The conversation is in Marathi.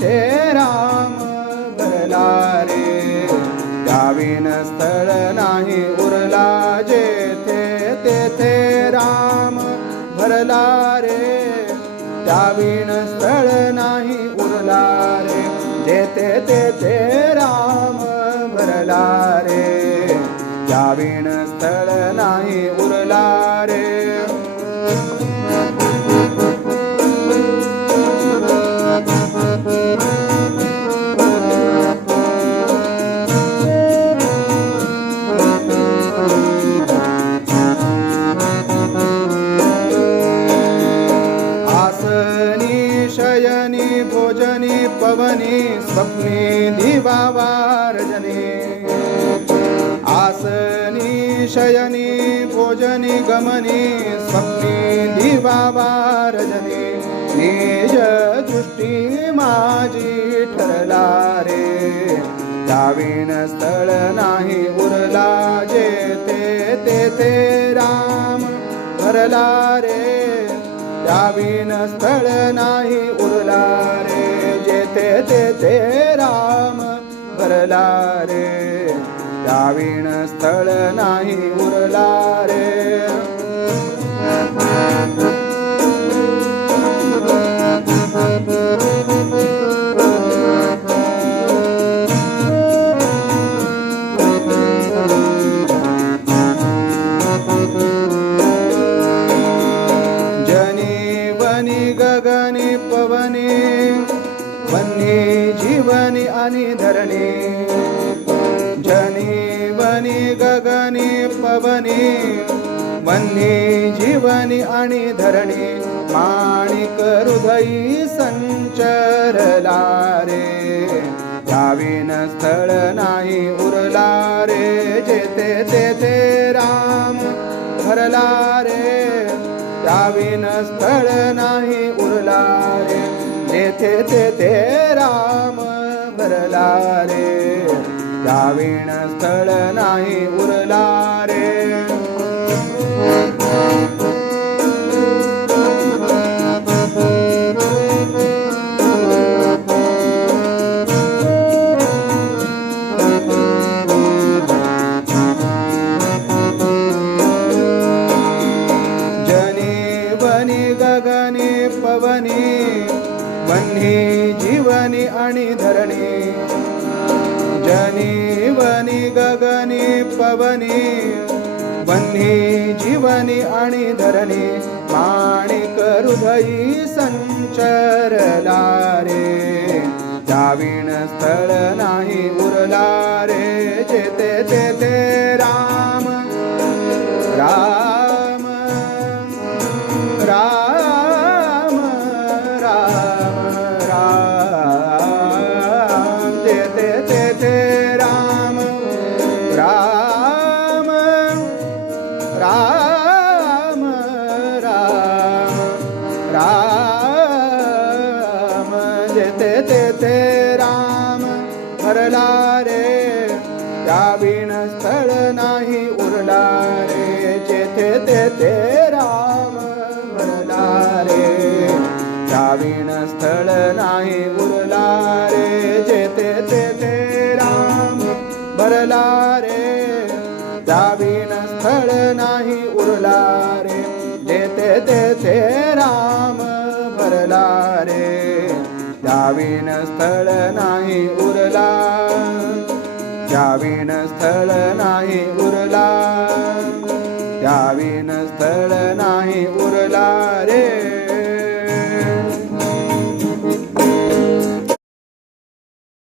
तेथे राम भरला रे, त्याविण स्थळ नाही उरला जेथे तेथे राम भरला रे, त्याविण स्थळ नाही उरला रे, जेथे तेथे राम भरला रे, त्याविण स्थळ नाही उरला रे. शयनी भोजनी पवनी स्वप्नी दिवावा रजनी, आसनी शयनी भोजनी गमनी स्वप्नी दिवावा रजनी, निज दृष्टी माझी ठरला रे, त्याविण स्थळ नाही उरला जेथे तेथे राम भरला रे, त्याविण स्थळ नाही उरला रे, जेथे तेथे राम भरला रे, त्याविण स्थळ नाही उरला रे. गगनी पवनी वन्नी जीवनी आणि धरणी, जनी वनी गगनी पवनी वन्नी जीवनी आणि धरणी, माणिक हृदयी संचरला रे, त्याविण स्थळ नाही उरला रे, जेथे तेथे राम भरला रे, त्याविण स्थळ नाही उरला रे, जेथे तेथे राम भरला रे, त्याविण स्थळ नाही उरला रे. गगनी पवनी वन्ही जीवनी आणि धरणी, जनी वनी गगनी पवनी वन्ही जीवनी आणि धरणी, माणिक हृदयी संचरला रे, त्याविण स्थळ नाही उरला रे, जेथे तेथे राम राम राम राम राम, जेथे तेथे राम राम राम राम राम, जेथे तेथे राम भरला रे, त्याविण स्थळ नाही उरला रे, जेथे तेथे राम भरला रे, त्याविण स्थळ नाही उरला रे, जेथे तेथे राम भरला रे, त्याविण स्थळ नाही उरला रे, जेथे तेथे राम भरला रे, त्याविण स्थळ नाही उरला, त्याविण स्थळ नाही उरला, त्याविण स्थळ नाही उरला रे.